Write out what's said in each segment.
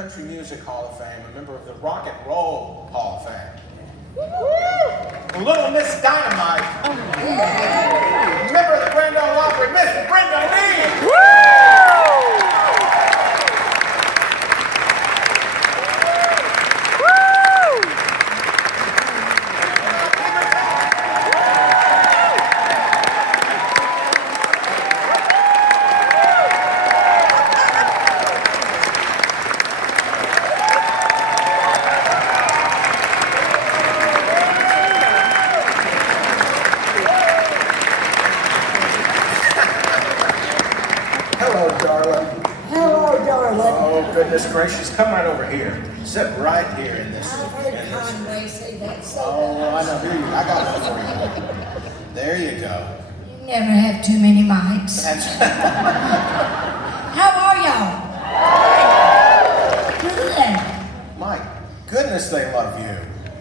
Country Music Hall of Fame, a member of the Rock and Roll Hall of Fame. Little Miss Dynamite, member of the Grand Ole Opry, Miss Brenda Lee. Goodness gracious, come right over here. Sit right here in this. I've heard Conway say that so Oh, I know. Here you, I got one for you. There you go. You never have too many mics. How are y'all? Good. My goodness, they love you.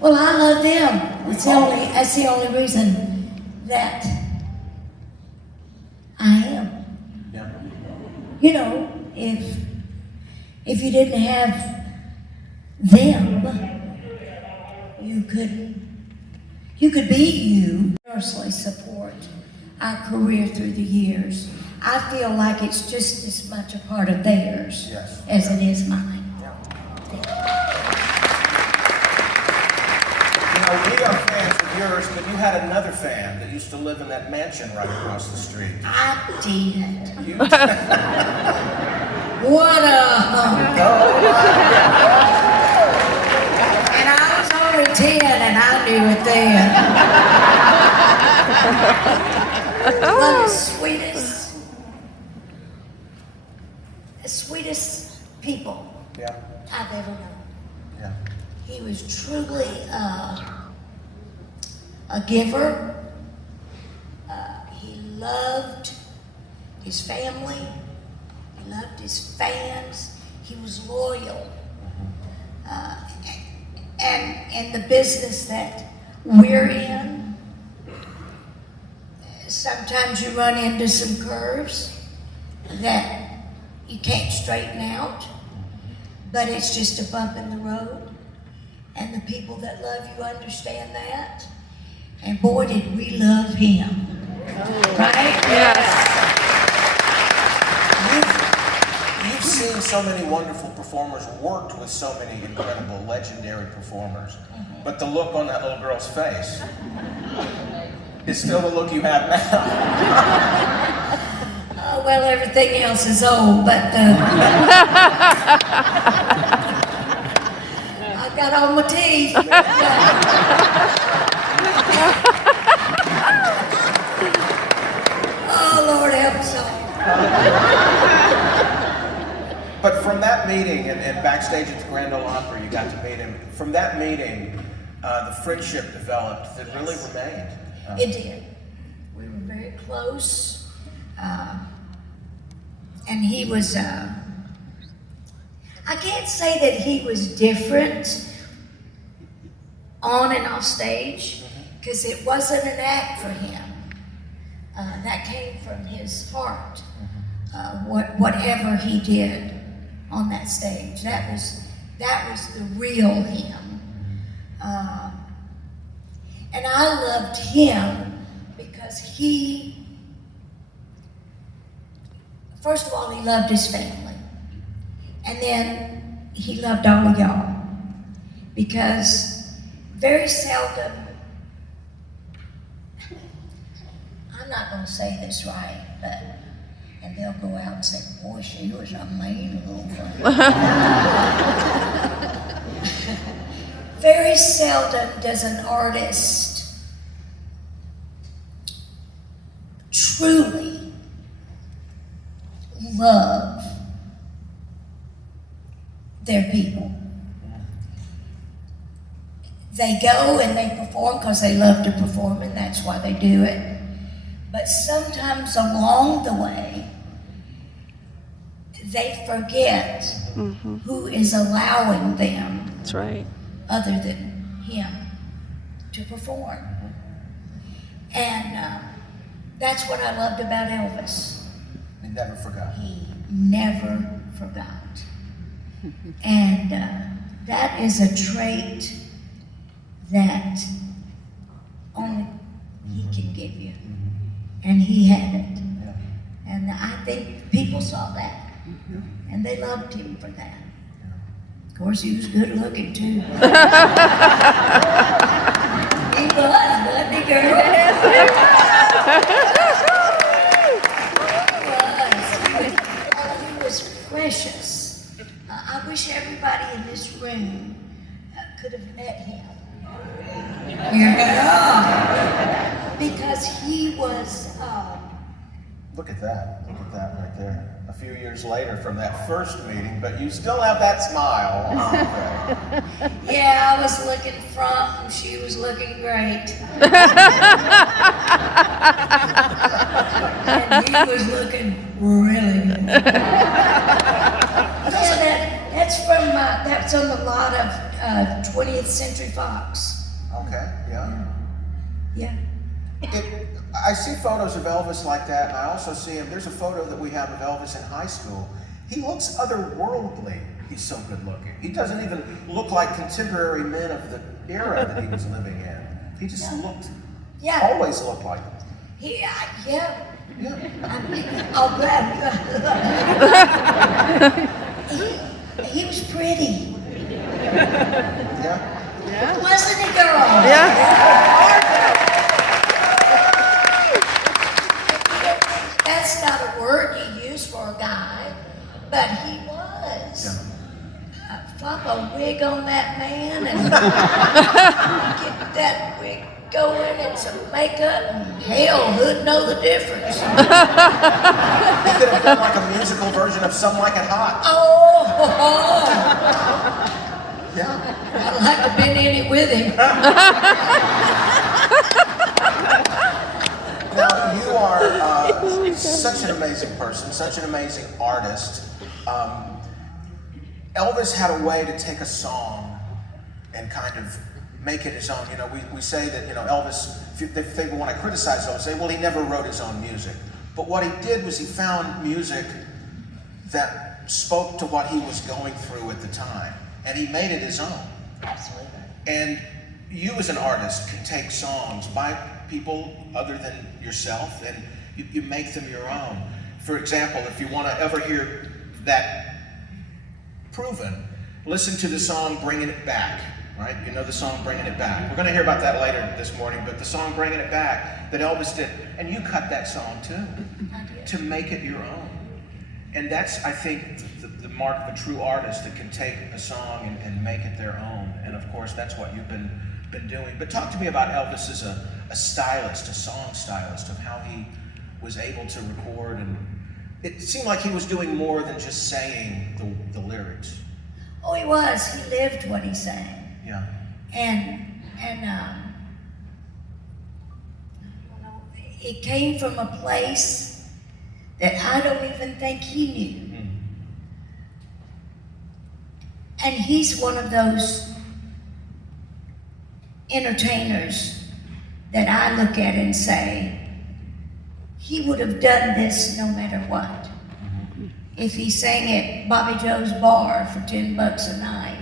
Well, I love them. That's the only reason that I am. Yeah. You know, if you didn't have them, you could be you. Personally support our career through the years. I feel like it's just as much a part of theirs as it is mine. Yeah. You know, we are fans of yours, but you had another fan that used to live in that mansion right across the street. I did. You What a hunk. And I was only 10 and I knew it then. One of the sweetest people I've ever known. Yeah. He was truly a giver. He loved his family. He loved his fans. He was loyal. And the business that we're in, sometimes you run into some curves that you can't straighten out, but it's just a bump in the road. And the people that love you understand that. And boy, did we love him. Right? Yes. You've seen so many wonderful performers, worked with so many incredible, legendary performers, but the look on that little girl's face is still the look you have now. Well, everything else is old, but I've got all my teeth. Oh, Lord help us all. But from that meeting and backstage at the Grand Ole Opry, you got to meet him. From that meeting, the friendship developed that really remained. It did. We were very close. And he was, I can't say that he was different on and off stage, because it wasn't an act for him. That came from his heart. Whatever he did on that stage, that was the real him. And I loved him because first of all, he loved his family. And then he loved all of y'all. Because very seldom, I'm not going to say this right, and they'll go out and say, boy, she was a mean little girl. Very seldom does an artist truly love their people. They go and they perform because they love to perform, and that's why they do it. But sometimes along the way, they forget who is allowing them, That's right, other than him, to perform. And that's what I loved about Elvis. He never forgot. He never forgot. And that is a trait that only he can give you. And he had it. And I think people saw that. And they loved him for that. Of course, he was good looking too. He was, wasn't he, girl? He was precious. I wish everybody in this room could have met him. Yeah. Because he was. Look at that. Look at that right there. A few years later from that first meeting, but you still have that smile on your face. Yeah, I was looking front and she was looking great. And he was looking really good. Yeah, that's on the lot of 20th Century Fox. Okay, yeah. Yeah. I see photos of Elvis like that, and I also see him. There's a photo that we have of Elvis in high school. He looks otherworldly. He's so good looking. He doesn't even look like contemporary men of the era that he was living in. He just always looked like it. Yeah. Oh, he was pretty. Yeah. Wasn't he, girl? Yeah. That's not a word you use for a guy, but he was. Yeah. Flop a wig on that man and get that wig going and some makeup, and hell, who'd know the difference? He could have done like a musical version of Some Like It Hot. Oh! Yeah. I'd like to have been in it with him. Now, you are such an amazing person, such an amazing artist. Elvis had a way to take a song and kind of make it his own. You know, we say that, you know, Elvis, if they want to criticize Elvis, say, well, he never wrote his own music. But what he did was he found music that spoke to what he was going through at the time, and he made it his own. Absolutely. And you as an artist can take songs by people other than yourself and you make them your own. For example, if you want to ever hear that proven, listen to the song Bringing It Back, right? You know the song Bringing It Back. We're going to hear about that later this morning, but the song Bringing It Back that Elvis did, and you cut that song too, to make it your own. And that's, I think, the mark of a true artist that can take a song and make it their own. And of course, that's what you've been doing. But talk to me about Elvis as a stylist, a song stylist, of how he was able to record. And it seemed like he was doing more than just saying the lyrics. Oh, he was. He lived what he sang. Yeah. And it came from a place that I don't even think he knew. And he's one of those entertainers that I look at and say, he would have done this no matter what. If he sang at Bobby Joe's bar for $10 a night,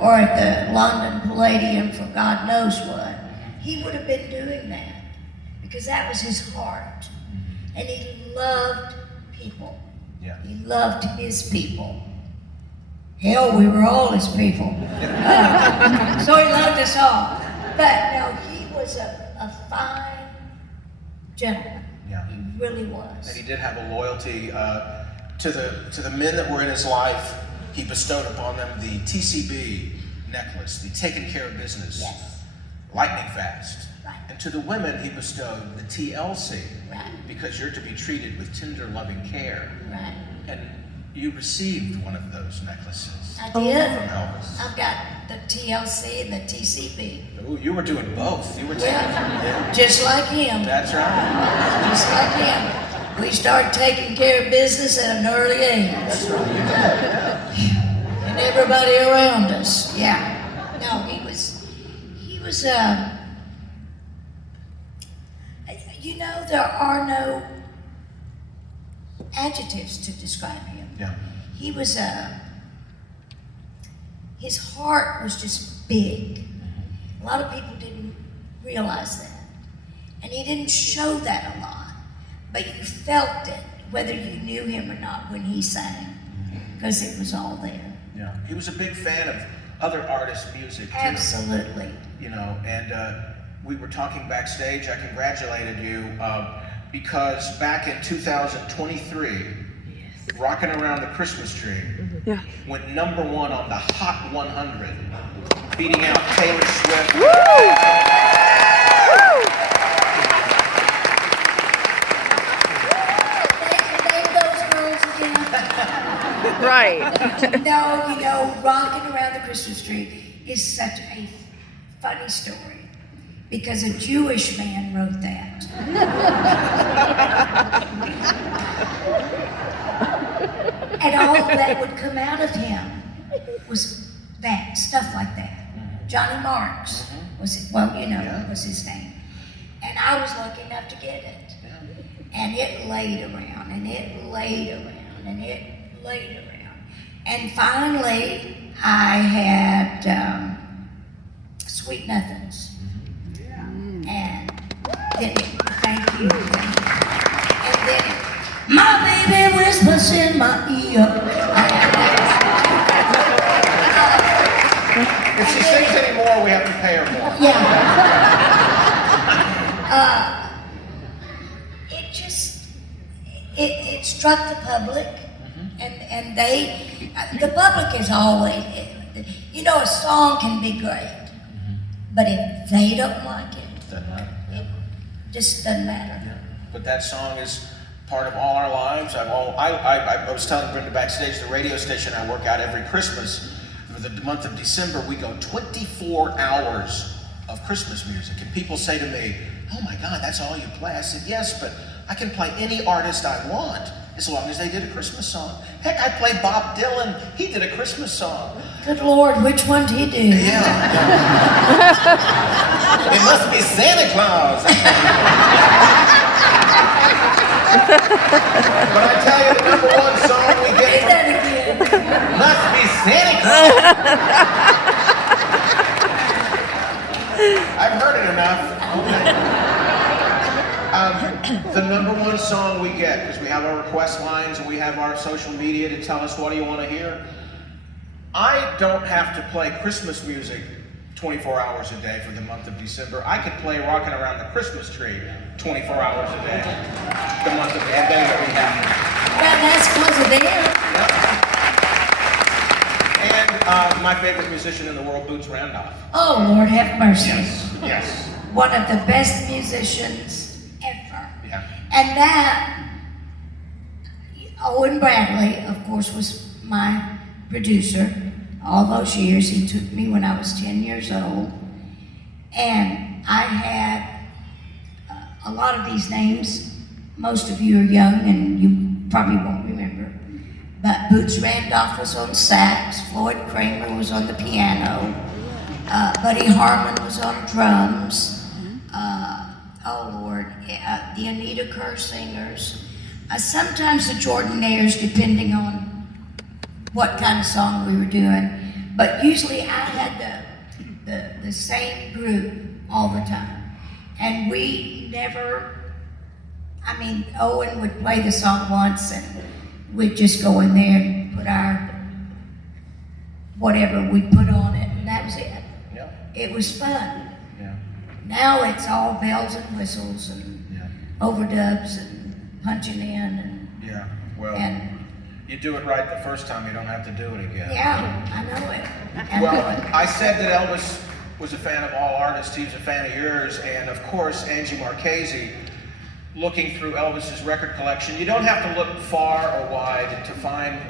or at the London Palladium for God knows what, he would have been doing that because that was his heart. And he loved people. Yeah. He loved his people. Hell, we were all his people. So he loved us all. But no, he was a fine gentleman. Yeah. He really was. And he did have a loyalty to the men that were in his life. He bestowed upon them the TCB necklace, the Taking Care of Business, Yes. lightning fast. Right. And to the women, he bestowed the TLC, Right. because you're to be treated with tender, loving care. Right. And you received one of those necklaces I from did. Elvis. I've got the TLC and the TCB. Ooh, you were doing both. You were taking, Yeah. Just like him. That's right. Just like him. We started taking care of business at an early age. That's right. You did. And everybody around us. Yeah. No, he was, you know, there are no adjectives to describe him. Yeah. He was his heart was just big. A lot of people didn't realize that. And he didn't show that a lot, but you felt it, whether you knew him or not, when he sang, because it was all there. Yeah, he was a big fan of other artists' music too. Absolutely. You know, and we were talking backstage. I congratulated you because back in 2023, Rocking Around the Christmas Tree went #1 on the Hot 100, beating out Taylor Swift. Woo! Name those girls again. Right. No, you know, Rocking Around the Christmas Tree is such a funny story because a Jewish man wrote that. And all that would come out of him was that, stuff like that. Johnny Marks was it, well, you know, was his name. And I was lucky enough to get it. And it laid around, and it laid around, and it laid around. And finally, I had Sweet Nothings. And then thank you. And then my baby whispers in my ear. If she sings anymore, we have to pay her more. Yeah. It struck the public, and the public is always, you know, a song can be great, but if they don't like it, Doesn't matter. it just doesn't matter. Yeah. But that song is part of all our lives. I was telling Brenda backstage, the radio station I work out every Christmas, for the month of December, we go 24 hours of Christmas music. And people say to me, "Oh my God, that's all you play?" I said, "Yes, but I can play any artist I want as long as they did a Christmas song. Heck, I played Bob Dylan. He did a Christmas song." Good Lord, which one did he do? Yeah. It must be Santa Claus. But I tell you, the #1 song we get Say that again. must be Santa Claus. I've heard it enough. Okay. The #1 song we get, because we have our request lines and we have our social media to tell us what do you want to hear. I don't have to play Christmas music 24 hours a day for the month of December. I could play Rocking Around the Christmas Tree 24 hours a day. The month of and then it would happen. That's because of them. Yep. And my favorite musician in the world, Boots Randolph. Oh, Lord have mercy. Yes. One of the best musicians ever. Yeah. And that, Owen Bradley, of course, was my producer all those years. He took me when I was 10 years old. And I had a lot of these names. Most of you are young and you probably won't remember. But Boots Randolph was on sax, Floyd Kramer was on the piano, Buddy Harmon was on drums, the Anita Kerr singers, sometimes the Jordanaires, depending on what kind of song we were doing. But usually I had the same group all the time. And we never, Owen would play the song once and we'd just go in there and put our, whatever we put on it, and that was it. Yeah. It was fun. Yeah. Now it's all bells and whistles and overdubs and punching in and you do it right the first time, you don't have to do it again. yeah, I know it. I said that Elvis was a fan of all artists. He was a fan of yours, and of course, Angie Marchese. Looking through Elvis's record collection, you don't have to look far or wide to find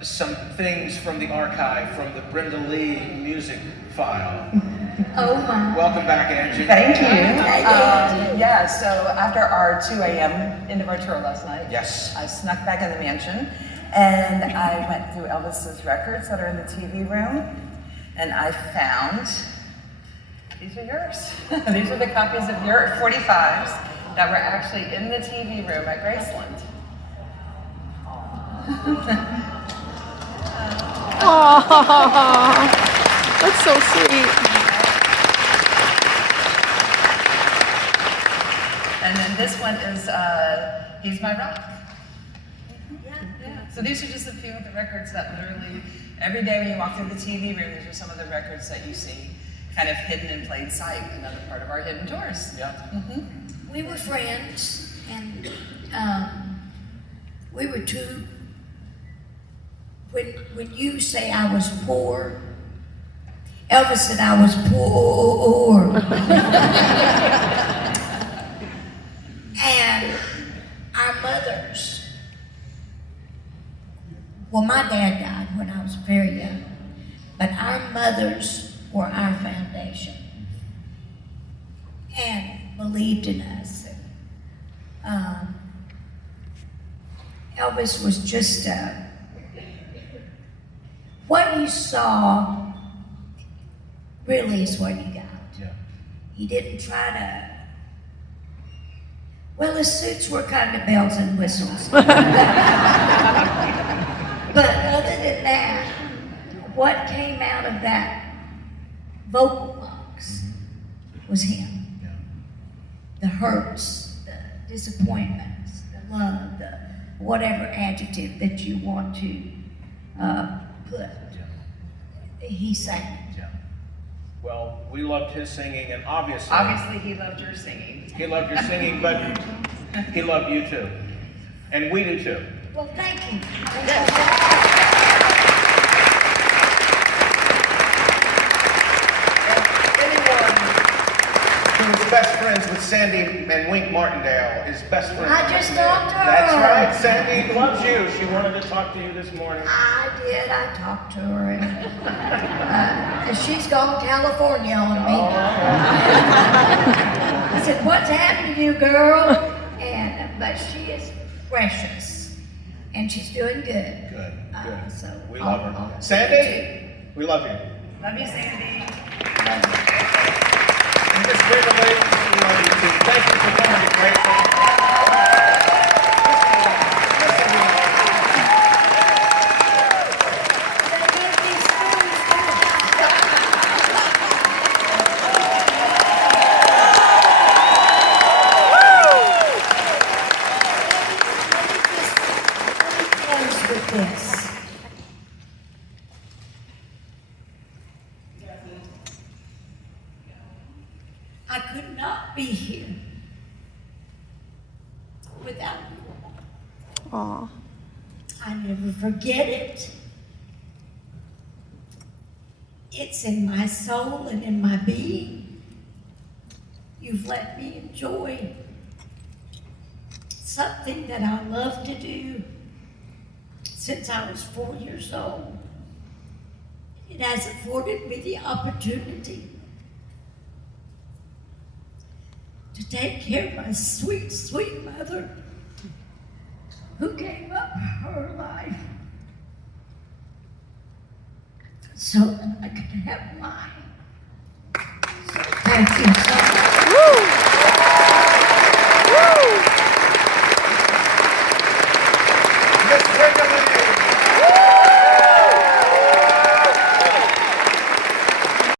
some things from the archive, from the Brenda Lee music file. Oh my. Welcome back, Angie. Thank you. So after our 2 a.m. end of our tour last night, Yes. I snuck back in the mansion and I went through Elvis's records that are in the TV room, and I found, these are yours. These are the copies of your 45s that were actually in the TV room at Graceland. Aww. That's so sweet. And then this one is He's My Rock. Yeah. So these are just a few of the records that literally, every day when you walk through the TV room, these are some of the records that you see kind of hidden in plain sight, another part of our hidden tours. Yeah. We were friends, and we were two. When you say I was poor, Elvis said I was poor. And our mothers, well, my dad died when I was very young, but our mothers were our foundation and believed in us. Elvis was just what you saw really is what you got. Yeah. He didn't try to. Well, the suits were kind of bells and whistles. But other than that, what came out of that vocal box was him. Yeah. The hurts, the disappointments, the love, the whatever adjective that you want to put. Yeah. He sang. Yeah. Well, we loved his singing, and obviously He loved your singing. he loved your singing, but he loved you too. And we do too. Well, thank you. Anyone who's best friends with Sandy and Wink Martindale is best friends I with just me. talked to her. That's right. Sandy loves you. She wanted to talk to you this morning. I did. I talked to her, and she's gone California on me. I said, "What's happened to you, girl?" But she is precious, and she's doing good. Good. Good. So We love her. I'll Sandy, we love you. Love you, Sandy. And Miss Brenda Lee, we love you too. Thank you for coming to Grateful. With this. I could not be here without you. Aw. I never forget it. It's in my soul and in my being. You've let me enjoy something that I love to do since I was 4 years old. It has afforded me the opportunity to take care of my sweet, sweet mother who gave up her life so that I could have mine. So thank you so much.